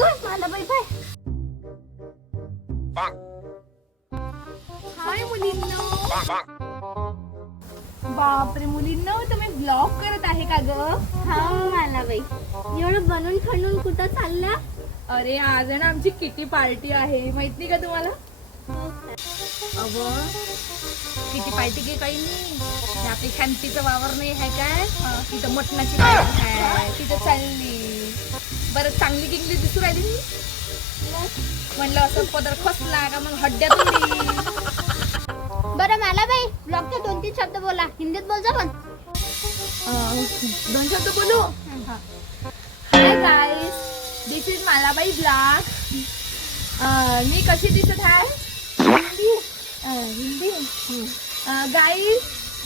मला बाई बाय. हाय मुलींनो. बापरे मुलींनो, तुम्ही ब्लॉग करत आहे का ग? हा मला बाई. एवढं बनवून खणून कुठं चालला? अरे आज आहे ना आमची किटी पार्टी आहे, माहिती का तुम्हाला? अगं किती पार्टी की काही नाही, आपली शांतीचं वावर नाही आहे काय, तिथं मटणाची पार्टी आहे, तिथं चालली. बरं चांगली किंगली दिसू राहिली, म्हणलं असं पदर खसला का मग हड्ड्यात उडी. बरं मला बाई ब्लॉगचे 2-3 शब्द बोला, हिंदीत बोलजा पण. 2 शब्द बोलू. Hi guys, this is मालाबाई blog. मी कशी दिसत आहे? हिंदी गाईस,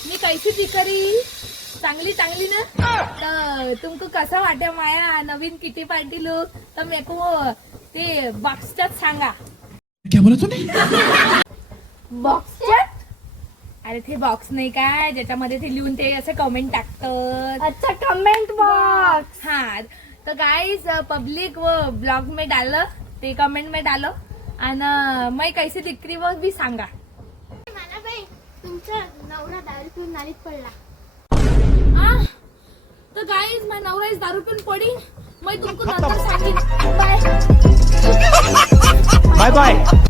मी कैसी दिख रही? चांगली चांगली ना? तर तुमको कसा वाटे माया नवीन किटी पार्टी लुक? तर मेरे को ते बॉक्सच्यात सांगा. क्या बोला तूने? बॉक्सच्यात? अरे ते बॉक्स नाही काय, ज्याच्यामध्ये ते लिहून ते असं कमेंट टाकतात. अच्छा, कमेंट बॉक्स. हाँ तो गाइस पब्लिक वो ब्लॉग में डालो, ते कमेंट में डालो आणि मैं कैसे दिख रही वो भी सांगा. मला बाई तुमचा नवरा दारू पिऊन नालीत पडला. तो गाइस मैं नवरा इस दारू पिऊन पडी, मैं तुमको नंतर सांगेन. Bye bye bye.